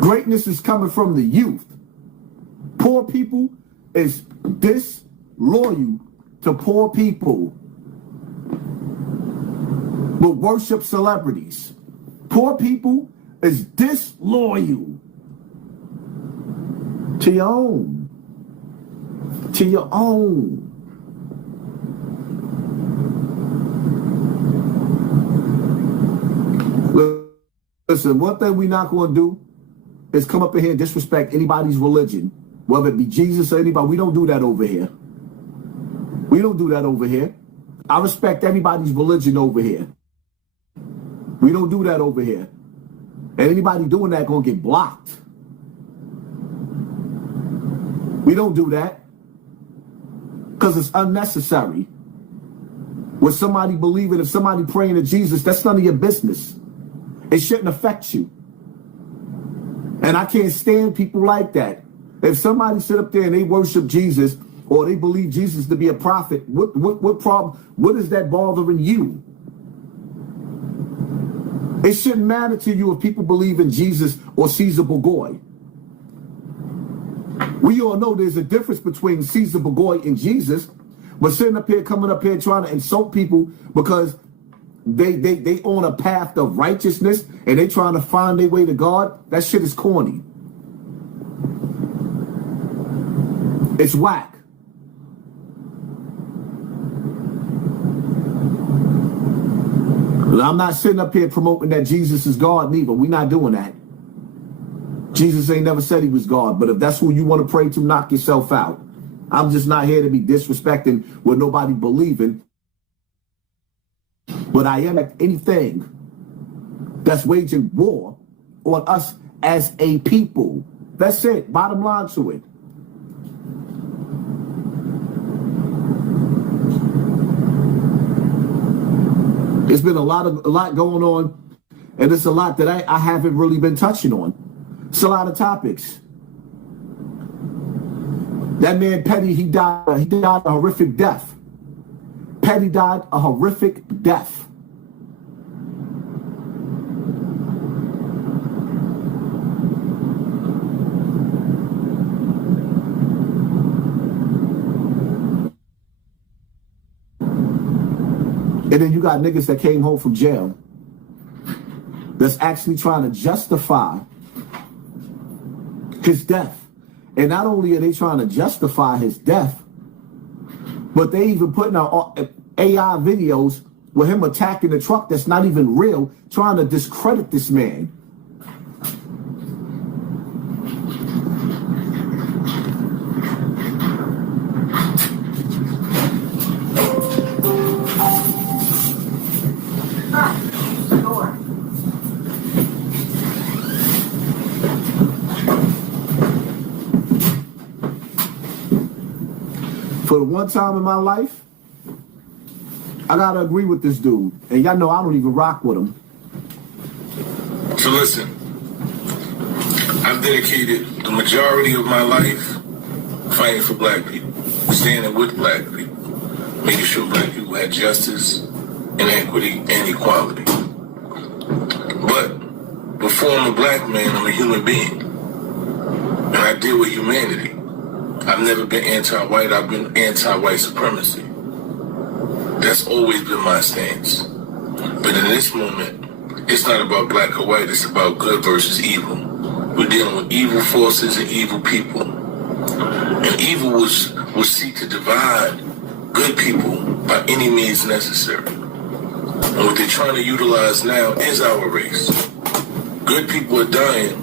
Greatness is coming from the youth. Poor people is disloyal to poor people. Will worship celebrities. Poor people is disloyal to your own. To your own. Listen, one thing we're not going to do is come up in here and disrespect anybody's religion, whether it be Jesus or anybody. We don't do that over here. We don't do that over here. I respect everybody's religion over here. We don't do that over here. And anybody doing that going to get blocked. We don't do that because it's unnecessary. With somebody believing, if somebody praying to Jesus, that's none of your business. It shouldn't affect you. And I can't stand people like that. If somebody sit up there and they worship Jesus or they believe Jesus to be a prophet, what problem? What is that bothering you? It shouldn't matter to you if people believe in Jesus or Caesar Borgia. We all know there's a difference between Caesar Borgia and Jesus, but sitting up here, coming up here trying to insult people because they on a path of righteousness and they trying to find their way to God, that shit is corny. It's whack. I'm not sitting up here promoting that Jesus is God neither. We're not doing that. Jesus ain't never said he was God, but if that's who you want to pray to, knock yourself out. I'm just not here to be disrespecting what nobody believing. But I am at anything that's waging war on us as a people. That's it. Bottom line to it. There's been a lot going on, and it's a lot that I haven't really been touching on. It's a lot of topics. That man Petty, he died a horrific death. Petty died a horrific death. And then you got niggas that came home from jail that's actually trying to justify his death. And not only are they trying to justify his death, but they even putting out AI videos with him attacking the truck that's not even real, trying to discredit this man. For the one time in my life, I gotta agree with this dude. And y'all know I don't even rock with him. So listen, I've dedicated the majority of my life fighting for black people, standing with black people, making sure black people had justice and equity and equality. But before I'm a black man, I'm a human being. And I deal with humanity. I've never been anti-white, I've been anti-white supremacy. That's always been my stance. But in this moment, it's not about black or white, it's about good versus evil. We're dealing with evil forces and evil people. And evil will seek to divide good people by any means necessary. And what they're trying to utilize now is our race. Good people are dying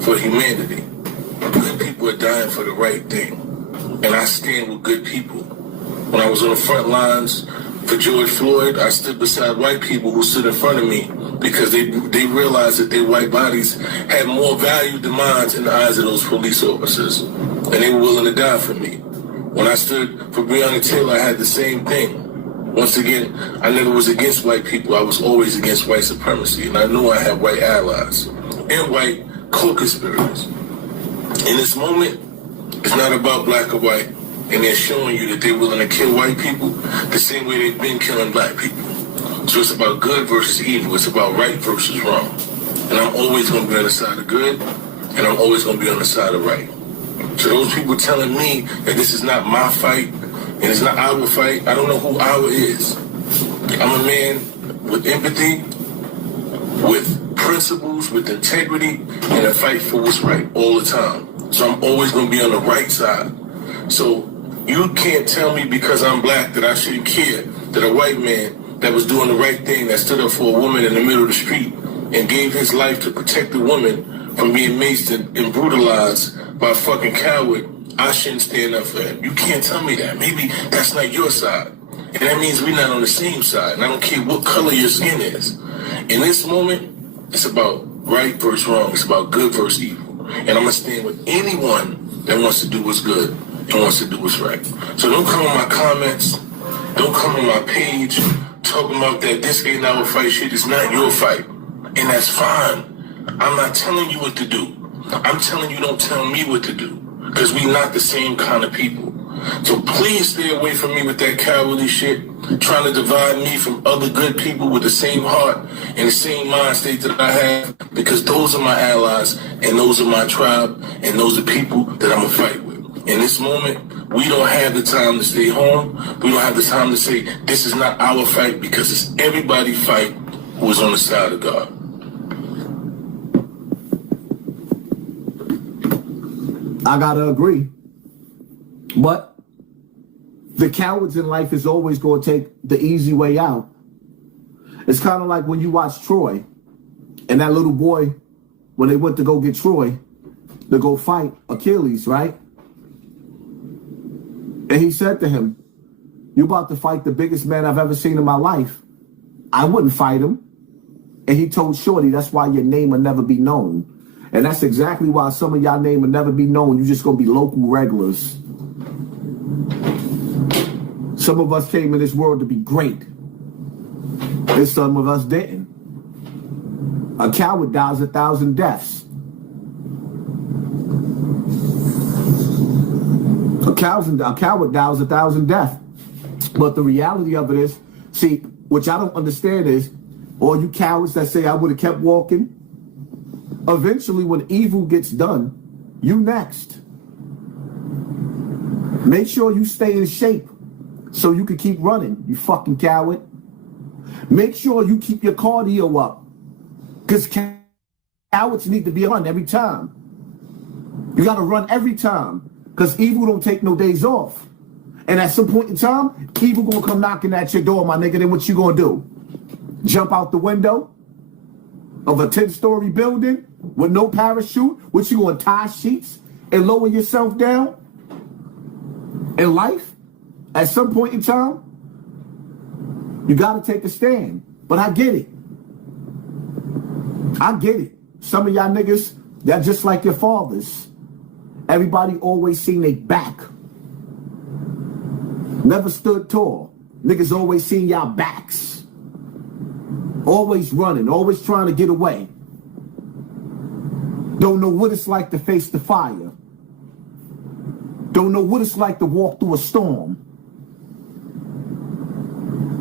for humanity. Good people are dying for the right thing. And I stand with good people. When I was on the front lines for George Floyd, I stood beside white people who stood in front of me because they realized that their white bodies had more value than mine in the eyes of those police officers. And they were willing to die for me. When I stood for Breonna Taylor, I had the same thing. Once again, I never was against white people. I was always against white supremacy. And I knew I had white allies and white co-conspirators. In this moment, it's not about black or white. And they're showing you that they're willing to kill white people the same way they've been killing black people. So it's about good versus evil. It's about right versus wrong. And I'm always going to be on the side of good. and I'm always going to be on the side of right. So those people telling me that this is not my fight and it's not our fight, I don't know who our is. I'm a man with empathy, with principles, with integrity, and I fight for what's right all the time. So I'm always going to be on the right side. So you can't tell me because I'm black that I shouldn't care that a white man that was doing the right thing, that stood up for a woman in the middle of the street and gave his life to protect the woman from being maced and brutalized by a fucking coward, I shouldn't stand up for him. You can't tell me that. Maybe that's not your side. And that means we're not on the same side. And I don't care what color your skin is. In this moment, it's about right versus wrong. It's about good versus evil. And I'm going to stand with anyone that wants to do what's good and wants to do what's right. So don't come on my comments. Don't come on my page talking about that this ain't our fight shit. It's not your fight. And that's fine. I'm not telling you what to do. I'm telling you don't tell me what to do. Because we not the same kind of people. So please stay away from me with that cowardly shit, trying to divide me from other good people with the same heart and the same mind state that I have, because those are my allies and those are my tribe and those are people that I'm going to fight with. In this moment, we don't have the time to stay home. We don't have the time to say this is not our fight, because it's everybody's fight who is on the side of God. I gotta agree. But the cowards in life is always going to take the easy way out. It's kind of like when you watch Troy and that little boy, when they went to go get Troy to go fight Achilles, right? And he said to him, "You're about to fight the biggest man I've ever seen in my life. I wouldn't fight him." And he told Shorty, "That's why your name will never be known." And that's exactly why some of y'all name will never be known. You're just going to be local regulars. Some of us came in this world to be great. And some of us didn't. A coward dies 1,000 deaths. A coward dies 1,000 deaths. But the reality of it is, see, what y'all don't understand is, all you cowards that say I would have kept walking, eventually when evil gets done, you next. Make sure you stay in shape so you can keep running, you fucking coward. Make sure you keep your cardio up, because cowards need to be on every time. You got to run every time, because evil don't take no days off. And at some point in time, evil gonna come knocking at your door, my nigga. Then what you gonna do? Jump out the window of a 10-story building with no parachute? What, you gonna tie sheets and lower yourself down? In life, at some point in time, you gotta take a stand. But I get it. I get it. Some of y'all niggas, they're just like your fathers. Everybody always seen their back. Never stood tall. Niggas always seen y'all backs. Always running, always trying to get away. Don't know what it's like to face the fire. Don't know what it's like to walk through a storm.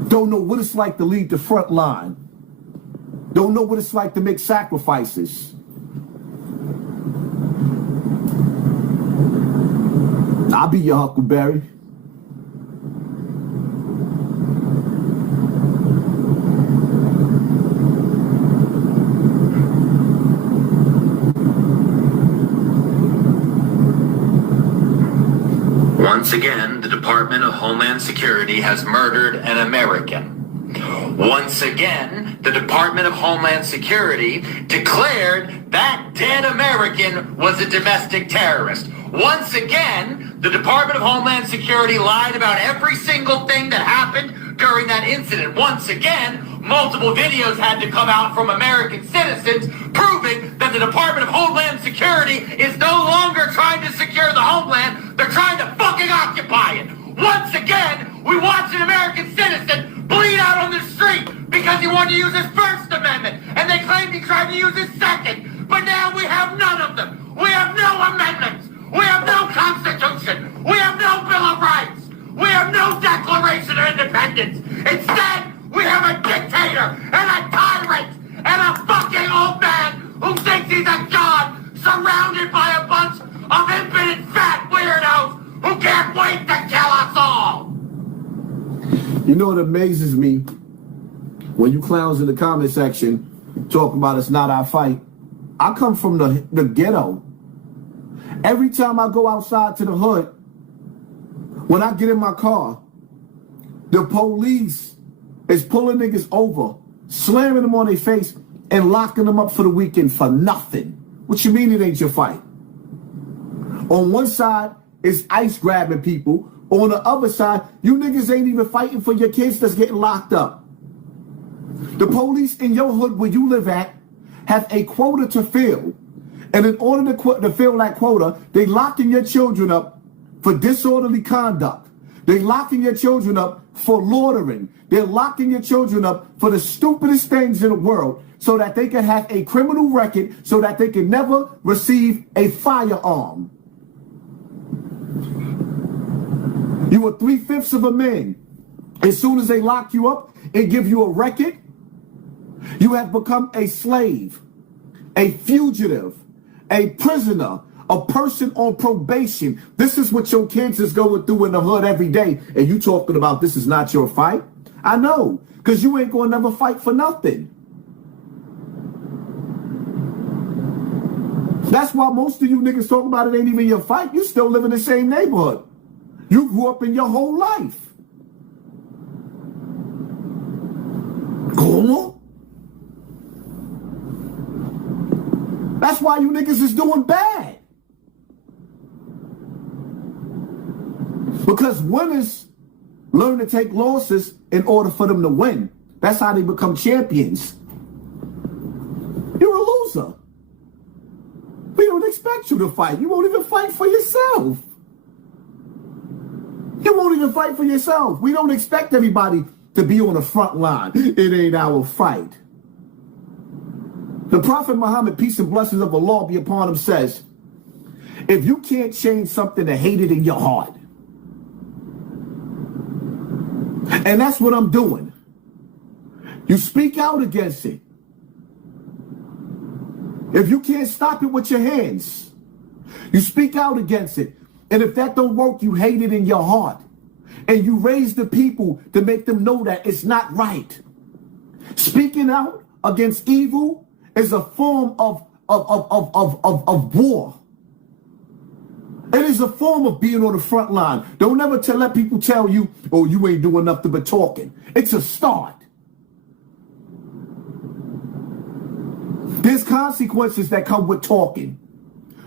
Don't know what it's like to lead the front line. Don't know what it's like to make sacrifices. I'll be your Huckleberry. Once again, the Department of Homeland Security has murdered an American. Once again, the Department of Homeland Security declared that dead American was a domestic terrorist. Once again, the Department of Homeland Security lied about every single thing that happened during that incident. Once again, multiple videos had to come out from American citizens proving that the Department of Homeland Security is no longer trying to secure the homeland. They're trying to fucking occupy it. Once again, we watched an American citizen bleed out on the street because he wanted to use his First Amendment, and they claimed he tried to use his Second. But now we have none of them. We have no amendments. We have no Constitution. We have no Bill of Rights. We have no Declaration of Independence. Instead, we have a dictator and a tyrant and a fucking old man who thinks he's a god surrounded You know what amazes me? When you clowns in the comment section talk about it's not our fight. I come from the ghetto. Every time I go outside to the hood, when I get in my car, the police is pulling niggas over, slamming them on their face, and locking them up for the weekend for nothing. What you mean it ain't your fight? On one side, it's ICE grabbing people. On the other side, you niggas ain't even fighting for your kids that's getting locked up. The police in your hood where you live at have a quota to fill. And in order to fill that quota, they locking your children up for disorderly conduct. They locking your children up for loitering. They're locking your children up for the stupidest things in the world so that they can have a criminal record, so that they can never receive a firearm. You were 3/5 of a man. As soon as they lock you up and give you a record, you have become a slave, a fugitive, a prisoner, a person on probation. This is what your kids is going through in the hood every day. And you talking about this is not your fight? I know, because you ain't going to never fight for nothing. That's why most of you niggas talking about it ain't even your fight. You still live in the same neighborhood. You grew up in your whole life. ¿Cómo? That's why you niggas is doing bad. Because winners learn to take losses in order for them to win. That's how they become champions. You're a loser. We don't expect you to fight. You won't even fight for yourself. You won't even fight for yourself. We don't expect everybody to be on the front line. It ain't our fight. The Prophet Muhammad, peace and blessings of Allah be upon him, says, if you can't change something to hate it in your heart, and that's what I'm doing, you speak out against it. If you can't stop it with your hands, you speak out against it. And if that don't work, you hate it in your heart. And you raise the people to make them know that it's not right. Speaking out against evil is a form of war. It is a form of being on the front line. Don't ever let people tell you, oh, you ain't doing nothing but talking. It's a start. There's consequences that come with talking.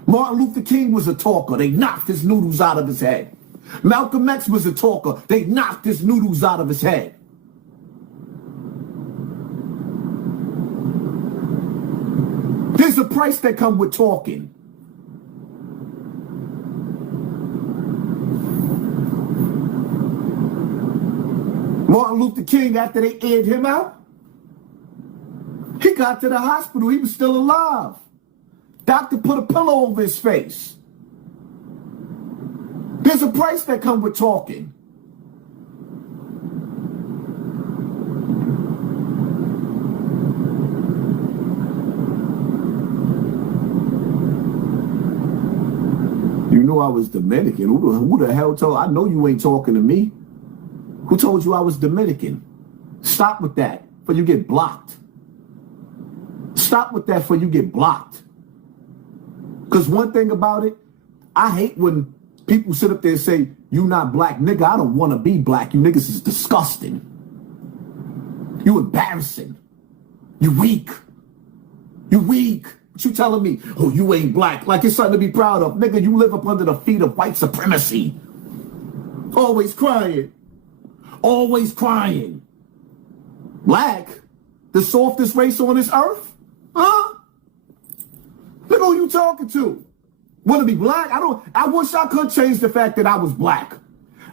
Martin Luther King was a talker. They knocked his noodles out of his head. Malcolm X was a talker. They knocked his noodles out of his head. There's a price that comes with talking. Martin Luther King, after they aired him out, he got to the hospital. He was still alive. Doctor put a pillow over his face. There's a price that comes with talking. You knew I was Dominican. Who the hell told? I know you ain't talking to me. Who told you I was Dominican? Stop with that before you get blocked. Stop with that before you get blocked. Because one thing about it, I hate when people sit up there and say, you not black. Nigga, I don't want to be black. You niggas is disgusting. You embarrassing. You weak. You weak. What you telling me? Oh, you ain't black. Like it's something to be proud of. Nigga, you live up under the feet of white supremacy. Always crying. Always crying. Black? The softest race on this earth? Huh? Look who you talking to. Want to be black? I wish I could change the fact that I was black.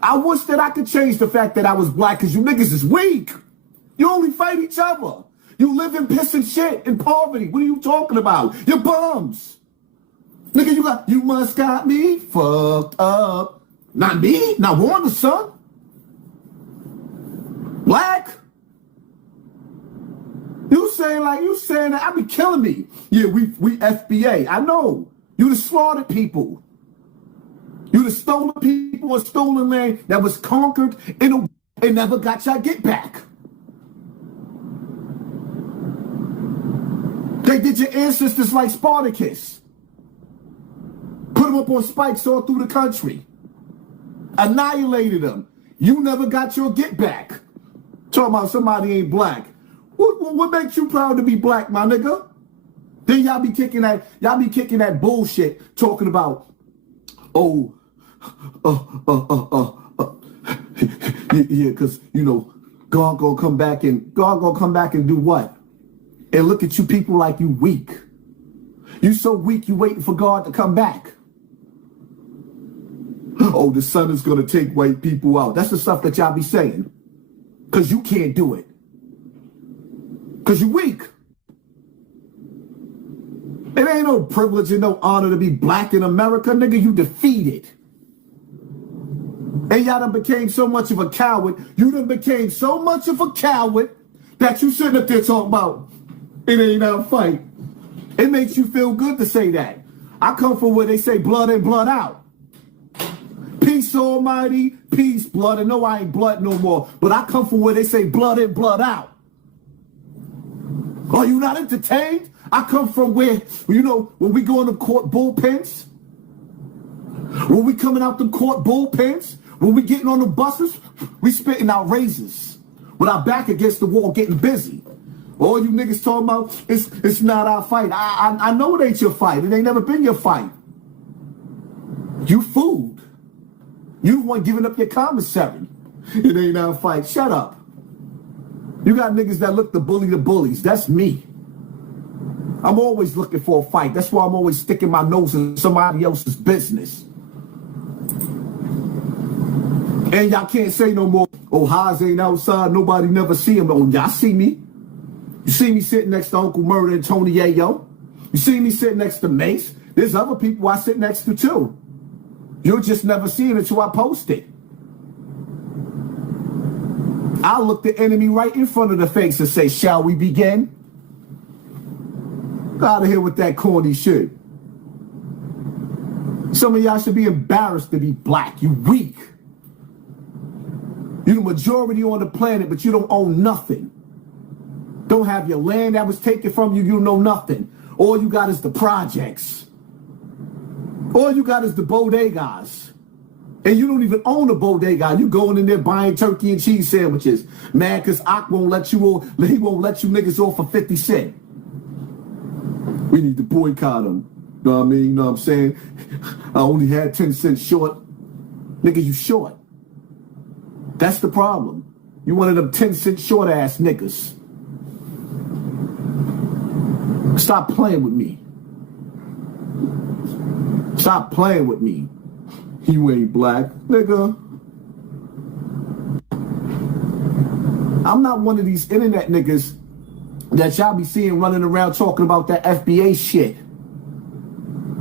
I wish that I could change the fact that I was black because you niggas is weak. You only fight each other. You live in piss and shit in poverty. What are you talking about? You're bums. Nigga, you must got me fucked up. Not me, not Warner, son. Black? You saying that, I be killing me. Yeah, we FBA. I know. You the slaughtered people. You the stolen people and stolen land that was conquered in a and never got your get back. They did your ancestors like Spartacus. Put them up on spikes all through the country. Annihilated them. You never got your get back. Talking about somebody ain't black. What makes you proud to be black, my nigga? Then y'all be kicking that bullshit, talking about, yeah, because, you know, God gonna come back and do what? And look at you people like you weak. You so weak, you waiting for God to come back. Oh, the sun is gonna take white people out. That's the stuff that y'all be saying. Because you can't do it. Because you weak. It ain't no privilege and no honor to be black in America, nigga. You defeated. And y'all done became so much of a coward. You done became so much of a coward that you sitting up there talking about it ain't our fight. It makes you feel good to say that. I come from where they say blood in, blood out. Peace, almighty, peace, blood. And no, I ain't blood no more. But I come from where they say blood in, blood out. Are you not entertained? I come from where, you know, when we go in the court bullpens, when we coming out the court bullpens, when we getting on the buses, we spitting out razors with our back against the wall getting busy. All you niggas talking about, it's not our fight. I know it ain't your fight. It ain't never been your fight. You fooled. You the one giving up your commissary. It ain't our fight. Shut up. You got niggas that look to bully the bullies. That's me. I'm always looking for a fight. That's why I'm always sticking my nose in somebody else's business. And y'all can't say no more, oh, Haas ain't outside, nobody never see him. Oh, y'all see me. You see me sitting next to Uncle Murder and Tony Yayo. You see me sitting next to Mace. There's other people I sit next to too. You'll just never see it until I post it. I'll look the enemy right in front of the face and say, shall we begin? Out of here with that corny shit. Some of y'all should be embarrassed to be black. You weak. You're the majority on the planet, but you don't own nothing. Don't have your land that was taken from you. You know nothing. All you got is the projects. All you got is the bodegas. And you don't even own a bodega. You going in there buying turkey and cheese sandwiches. Man, because Ock won't let you niggas off for 50 cents. We need to boycott them. You know what I mean? You know what I'm saying? I only had 10 cents short. Nigga, you short. That's the problem. You one of them 10 cent short ass niggas. Stop playing with me. Stop playing with me. You ain't black, nigga. I'm not one of these internet niggas that y'all be seeing running around talking about that FBA shit.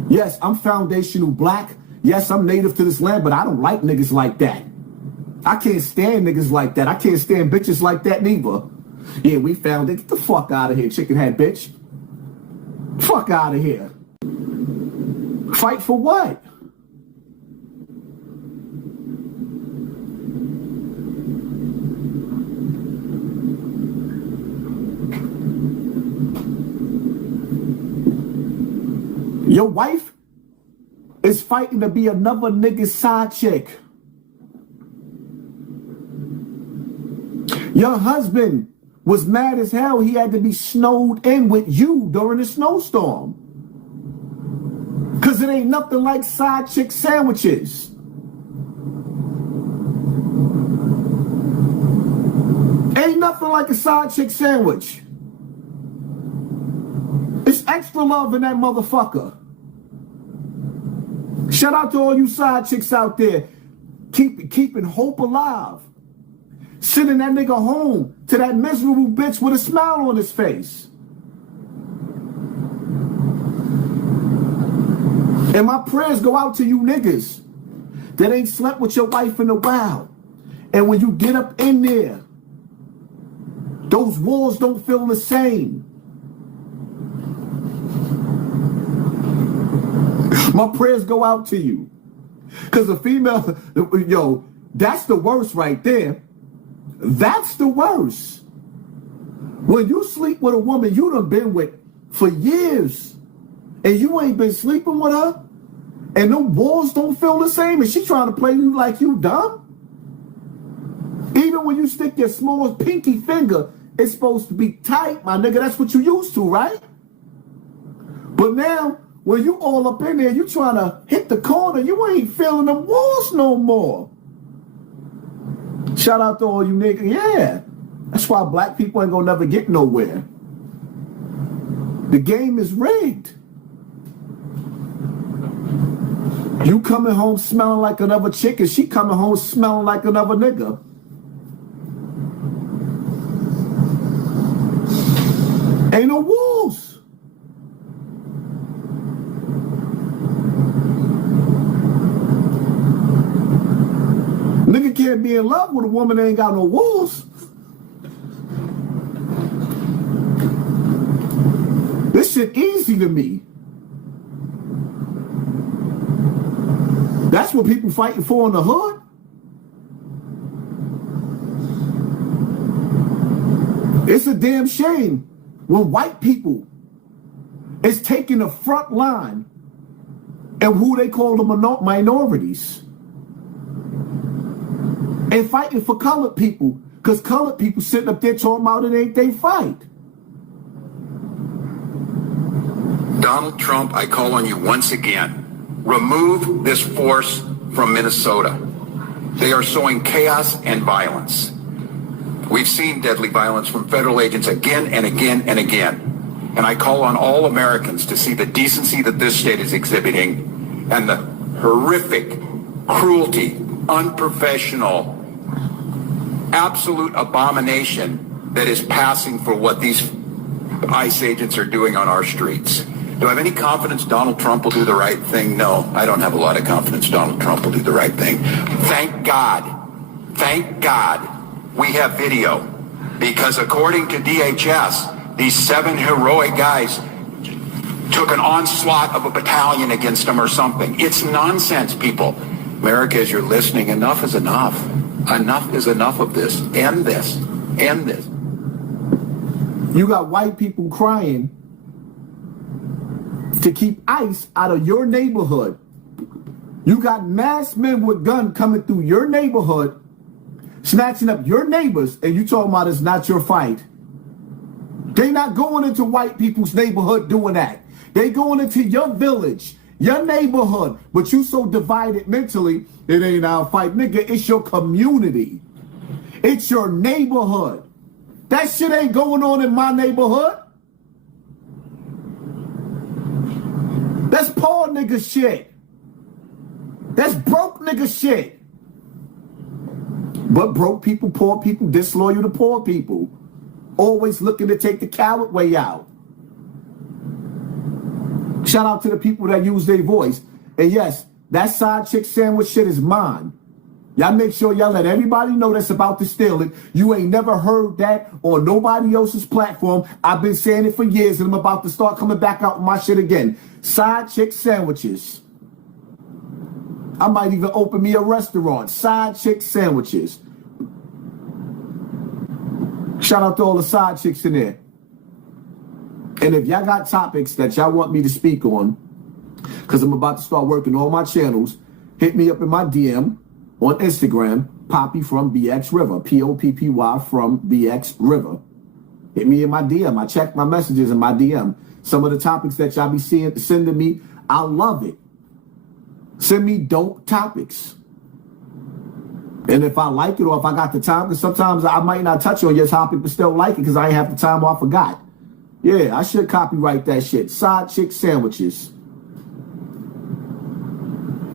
Yes, I'm foundational black. Yes, I'm native to this land, but I don't like niggas like that. I can't stand niggas like that. I can't stand bitches like that neither. Yeah, we found it. Get the fuck out of here, chicken head bitch. Fuck out of here. Fight for what? Your wife is fighting to be another nigga's side chick. Your husband was mad as hell he had to be snowed in with you during the snowstorm. Because it ain't nothing like side chick sandwiches. Ain't nothing like a side chick sandwich. It's extra love in that motherfucker. Shout out to all you side chicks out there keeping hope alive. Sending that nigga home to that miserable bitch with a smile on his face. And my prayers go out to you niggas that ain't slept with your wife in a while. And when you get up in there, those walls don't feel the same. My prayers go out to you. Because a female, yo, that's the worst right there. That's the worst. When you sleep with a woman you done been with for years and you ain't been sleeping with her and no walls don't feel the same and she trying to play you like you dumb. Even when you stick your small pinky finger, it's supposed to be tight, my nigga. That's what you used to, right? But now, when you all up in there, you trying to hit the corner, you ain't feeling the walls no more. Shout out to all you niggas. Yeah. That's why black people ain't gonna never get nowhere. The game is rigged. You coming home smelling like another chick and she coming home smelling like another nigga. Ain't no walls. Nigga can't be in love with a woman that ain't got no walls. This shit easy to me. That's what people fighting for in the hood. It's a damn shame when white people is taking the front line and who they call the minorities and fighting for colored people because colored people sitting up there talking about it ain't they fight. Donald Trump, I call on you once again. Remove this force from Minnesota. They are sowing chaos and violence. We've seen deadly violence from federal agents again and again and again. And I call on all Americans to see the decency that this state is exhibiting and the horrific cruelty, unprofessional, absolute abomination that is passing for what these ICE agents are doing on our streets. Do I have any confidence Donald Trump will do the right thing? No, I don't have a lot of confidence Donald Trump will do the right thing. Thank God we have video, because according to DHS, these 7 heroic guys took an onslaught of a battalion against them or something. It's nonsense, people. America, as you're listening, enough is enough. Enough is enough of this. End this. End this. You got white people crying to keep ICE out of your neighborhood. You got masked men with guns coming through your neighborhood, snatching up your neighbors, and you talking about it's not your fight. They not going into white people's neighborhood doing that. They going into your village, your neighborhood, but you so divided mentally, it ain't our fight. Nigga, it's your community. It's your neighborhood. That shit ain't going on in my neighborhood. That's poor nigga shit. That's broke nigga shit. But broke people, poor people, disloyal to poor people. Always looking to take the coward way out. Shout out to the people that use their voice. And yes, that side chick sandwich shit is mine. Y'all make sure y'all let everybody know that's about to steal it. You ain't never heard that on nobody else's platform. I've been saying it for years and I'm about to start coming back out with my shit again. Side chick sandwiches. I might even open me a restaurant. Side chick sandwiches. Shout out to all the side chicks in there. And if y'all got topics that y'all want me to speak on, because I'm about to start working on my channels, hit me up in my DM on Instagram, Poppy from BX River, Poppy from BX River. Hit me in my DM. I check my messages in my DM. Some of the topics that y'all be sending me, I love it. Send me dope topics. And if I like it or if I got the time, because sometimes I might not touch on your topic but still like it because I ain't have the time or I forgot. Yeah, I should copyright that shit. Side chick sandwiches.